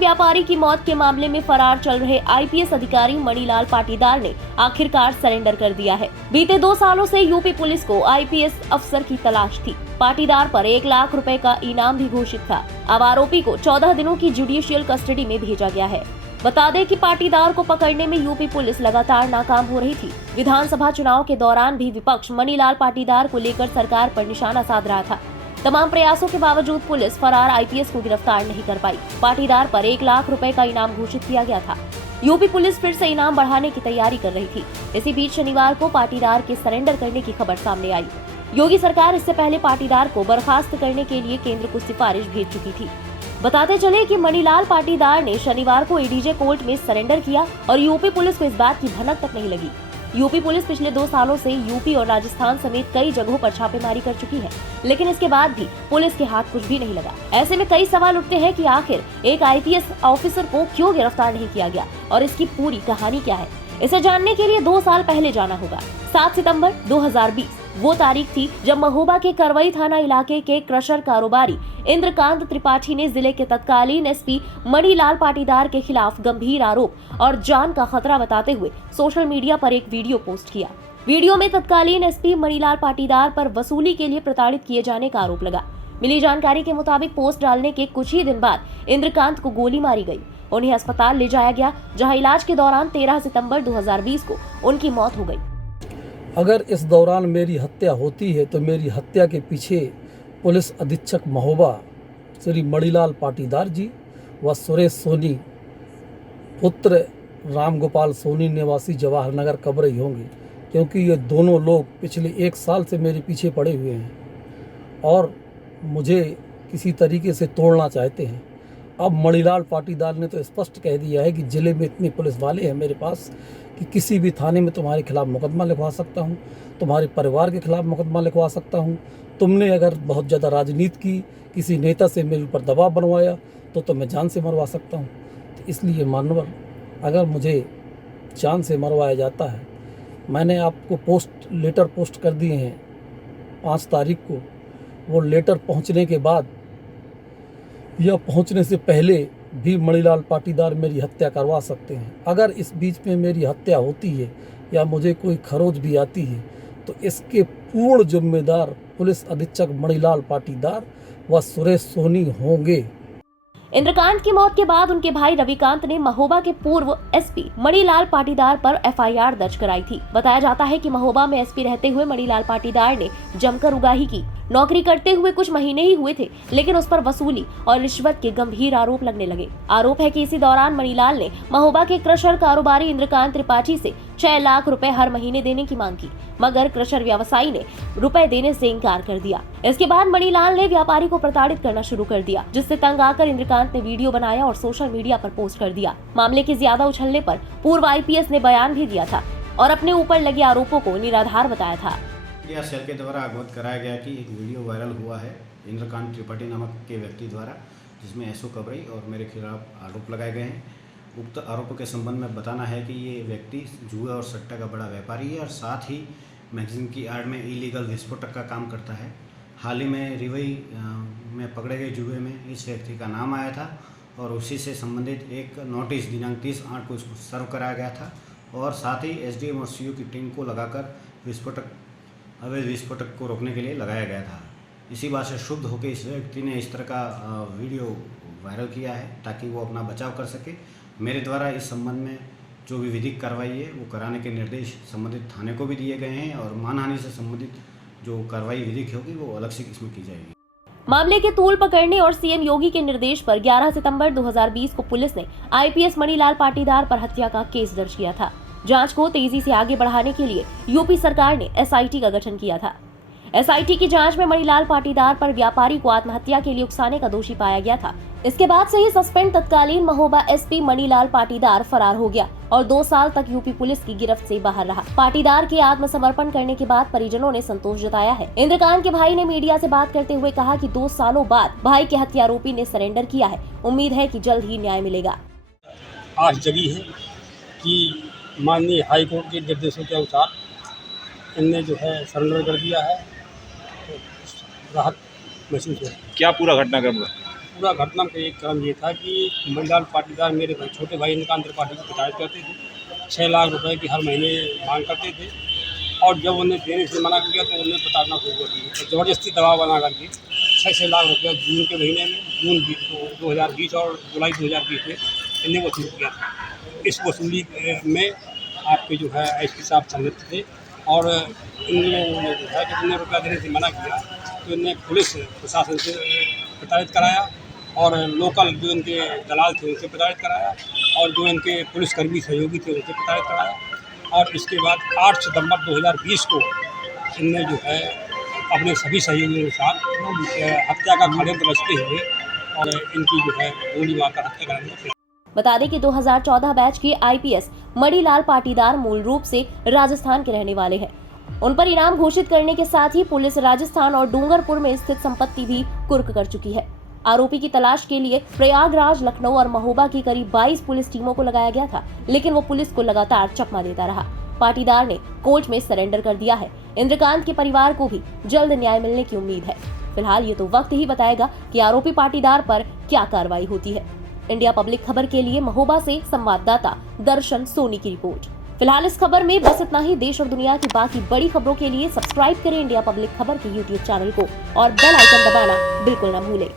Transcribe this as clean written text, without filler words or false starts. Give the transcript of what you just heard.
व्यापारी की मौत के मामले में फरार चल रहे आईपीएस अधिकारी मणिलाल पाटीदार ने आखिरकार सरेंडर कर दिया है। बीते 2 सालों से यूपी पुलिस को आईपीएस अफसर की तलाश थी। पाटीदार पर 1 लाख रुपए का इनाम भी घोषित था। अब आरोपी को 14 दिनों की जुडिशियल कस्टडी में भेजा गया है। बता दें कि पाटीदार को पकड़ने में यूपी पुलिस लगातार नाकाम हो रही थी। विधानसभा चुनाव के दौरान भी विपक्ष मणिलाल पाटीदार को लेकर सरकार पर निशाना साध रहा था। तमाम प्रयासों के बावजूद पुलिस फरार आईपीएस को गिरफ्तार नहीं कर पाई। पाटीदार पर 1 लाख रुपए का इनाम घोषित किया गया था। यूपी पुलिस फिर से इनाम बढ़ाने की तैयारी कर रही थी। इसी बीच शनिवार को पाटीदार के सरेंडर करने की खबर सामने आई। योगी सरकार इससे पहले पाटीदार को बर्खास्त करने के लिए केंद्र को सिफारिश भेज चुकी थी। बताते चले कि मणिलाल पाटीदार ने शनिवार को एडीजे कोर्ट में सरेंडर किया और यूपी पुलिस को इस बात की भनक तक नहीं लगी। यूपी पुलिस पिछले 2 सालों से यूपी और राजस्थान समेत कई जगहों पर छापेमारी कर चुकी है, लेकिन इसके बाद भी पुलिस के हाथ कुछ भी नहीं लगा। ऐसे में कई सवाल उठते हैं कि आखिर एक आईपीएस ऑफिसर को क्यों गिरफ्तार नहीं किया गया और इसकी पूरी कहानी क्या है। इसे जानने के लिए 2 साल पहले जाना होगा। 7 सितंबर 2020 वो तारीख थी जब महोबा के करवई थाना इलाके के क्रशर कारोबारी इंद्रकांत त्रिपाठी ने जिले के तत्कालीन एसपी मणिलाल पाटीदार के खिलाफ गंभीर आरोप और जान का खतरा बताते हुए सोशल मीडिया पर एक वीडियो पोस्ट किया। वीडियो में तत्कालीन एसपी मणिलाल पाटीदार पर वसूली के लिए प्रताड़ित किए जाने का आरोप लगा। मिली जानकारी के मुताबिक पोस्ट डालने के कुछ ही दिन बाद इंद्रकांत को गोली मारी गई। उन्हें अस्पताल ले जाया गया, जहां इलाज के दौरान 13 सितंबर 2020 को उनकी मौत हो गई। अगर इस दौरान मेरी हत्या होती है तो मेरी हत्या के पीछे पुलिस अधीक्षक महोबा श्री मणिलाल पाटीदार जी व सुरेश सोनी पुत्र रामगोपाल सोनी निवासी जवाहर नगर कबरई होंगे, क्योंकि ये दोनों लोग पिछले 1 साल से मेरे पीछे पड़े हुए हैं और मुझे किसी तरीके से तोड़ना चाहते हैं। अब मणिलाल पाटीदार ने तो स्पष्ट कह दिया है कि ज़िले में इतने पुलिस वाले हैं मेरे पास कि किसी भी थाने में तुम्हारे खिलाफ मुकदमा लिखवा सकता हूं, तुम्हारे परिवार के खिलाफ मुकदमा लिखवा सकता हूं। तुमने अगर बहुत ज़्यादा राजनीति की, किसी नेता से मेरे ऊपर दबाव बनवाया तो मैं जान से मरवा सकता हूं। तो इसलिए मानवर, अगर मुझे जान से मरवाया जाता है, मैंने आपको लेटर पोस्ट कर दिए हैं 5 तारीख को। वो लेटर पहुँचने के बाद या पहुंचने से पहले भी मणिलाल पाटीदार मेरी हत्या करवा सकते हैं। अगर इस बीच में मेरी हत्या होती है या मुझे कोई खरोच भी आती है तो इसके पूर्ण जिम्मेदार पुलिस अधीक्षक मणिलाल पाटीदार व सुरेश सोनी होंगे। इंद्रकांत की मौत के बाद उनके भाई रविकांत ने महोबा के पूर्व एसपी मणिलाल पाटीदार पर एफआईआर दर्ज कराई थी। बताया जाता है कि महोबा में एसपी रहते हुए मणिलाल पाटीदार ने जमकर उगाही की। नौकरी करते हुए कुछ महीने ही हुए थे, लेकिन उस पर वसूली और रिश्वत के गंभीर आरोप लगने लगे। आरोप है कि इसी दौरान मणिलाल ने महोबा के क्रशर कारोबारी इंद्रकांत त्रिपाठी से 6 लाख रुपए हर महीने देने की मांग की, मगर क्रशर व्यवसायी ने रुपए देने से इनकार कर दिया। इसके बाद मणिलाल ने व्यापारी को प्रताड़ित करना शुरू कर दिया, जिससे तंग आकर इंद्रकांत ने वीडियो बनाया और सोशल मीडिया पर पोस्ट कर दिया। मामले के ज्यादा उछलने पर पूर्व आईपीएस ने बयान भी दिया था और अपने ऊपर लगे आरोपों को निराधार बताया था। मीडिया सेल के द्वारा अवगत कराया गया कि एक वीडियो वायरल हुआ है इंद्रकांत त्रिपाठी नामक के व्यक्ति द्वारा, जिसमें एसओ कबरई और मेरे खिलाफ आरोप लगाए गए हैं। उक्त आरोपों के संबंध में बताना है कि ये व्यक्ति जुए और सट्टा का बड़ा व्यापारी है और साथ ही मैगजीन की आड़ में इलीगल विस्फोटक का काम करता है। हाल ही में रिवई में पकड़े गए जुए में इस व्यक्ति का नाम आया था और उसी से संबंधित एक नोटिस दिनांक 30/8 को इसको सर्व कराया गया था और साथ ही एसडीएम और सीओ की टीम को लगाकर अवैध विस्फोटक को रोकने के लिए लगाया गया था। इसी बात से शुद्ध होकर इस व्यक्ति ने इस तरह का वीडियो वायरल किया है ताकि वो अपना बचाव कर सके। मेरे द्वारा इस संबंध में जो भी विधिक कार्रवाई है वो कराने के निर्देश संबंधित थाने को भी दिए गए हैं और मानहानि से संबंधित जो कार्रवाई विधिक होगी वो अलग से इसमें की जाएगी। मामले के तूल पकड़ने और सीएम योगी के निर्देश पर 11 सितंबर 2020 को पुलिस ने आईपीएस मणिलाल पाटीदार पर हत्या का केस दर्ज किया था। जांच को तेजी से आगे बढ़ाने के लिए यूपी सरकार ने एसआईटी का गठन किया था। एसआईटी की जांच में मणिलाल पाटीदार पर व्यापारी को आत्महत्या के लिए उकसाने का दोषी पाया गया था। इसके बाद से ही सस्पेंड तत्कालीन महोबा एसपी मणिलाल पाटीदार फरार हो गया और 2 साल तक यूपी पुलिस की गिरफ्त से बाहर रहा। पाटीदार के आत्मसमर्पण करने के बाद परिजनों ने संतोष जताया है। इंद्रकांत के भाई ने मीडिया से बात करते हुए कहा कि 2 सालों बाद भाई के हत्यारोपी ने सरेंडर किया है। उम्मीद है कि जल्द ही न्याय मिलेगा। आस जगी है कि माननीय हाई कोर्ट के निर्देशों के अनुसार इनने जो है सरेंडर कर दिया है, तो राहत महसूस है। क्या पूरा घटनाक्रम हुआ? पूरा घटना का एक क्रम ये था कि मणिलाल पाटीदार मेरे भाई छोटे भाई इंद्रकांत त्रिपाठी को प्रताड़ित करते थे। 6 लाख रुपए की हर महीने मांग करते थे और जब उन्हें देने से मना किया तो उन्हें प्रताड़ना शुरू कर दी और ज़बरदस्ती दबाव बना करके 6 लाख रुपया जून के महीने में जून 2020 और जुलाई 2020 में इन्हें वसूल किया था। इस वसूली में आपके जो है एसपी साहब संलिप्त थे और इन लोगों ने जो है कि उन्हें रुपया देने से मना किया तो इन्हें पुलिस प्रशासन से प्रताड़ित कराया और लोकल जो इनके दलाल थे उनसे प्रताड़ित कराया और जो इनके पुलिसकर्मी सहयोगी थे उनसे प्रताड़ित कराया और इसके बाद 8 सितंबर 2020 को इनने जो है अपने सभी सहयोगियों के साथ हत्या का षड्यंत्र रचते हुए और इनकी जो है गोली मारकर हत्या कराने का प्रयास। बता दें कि 2014 बैच के आईपीएस मणिलाल पाटीदार मूल रूप से राजस्थान के रहने वाले हैं। उन पर इनाम घोषित करने के साथ ही पुलिस राजस्थान और डूंगरपुर में स्थित संपत्ति भी कुर्क कर चुकी है। आरोपी की तलाश के लिए प्रयागराज, लखनऊ और महोबा की करीब 22 पुलिस टीमों को लगाया गया था, लेकिन वो पुलिस को लगातार चकमा देता रहा। पाटीदार ने कोर्ट में सरेंडर कर दिया है। इंद्रकांत के परिवार को भी जल्द न्याय मिलने की उम्मीद है। फिलहाल ये तो वक्त ही बताएगा कि आरोपी पाटीदार पर क्या कार्रवाई होती है। इंडिया पब्लिक खबर के लिए महोबा से संवाददाता दर्शन सोनी की रिपोर्ट। फिलहाल इस खबर में बस इतना ही। देश और दुनिया की बाकी बड़ी खबरों के लिए सब्सक्राइब करें इंडिया पब्लिक खबर के YouTube चैनल को और बेल आइकन दबाना बिल्कुल न भूलें।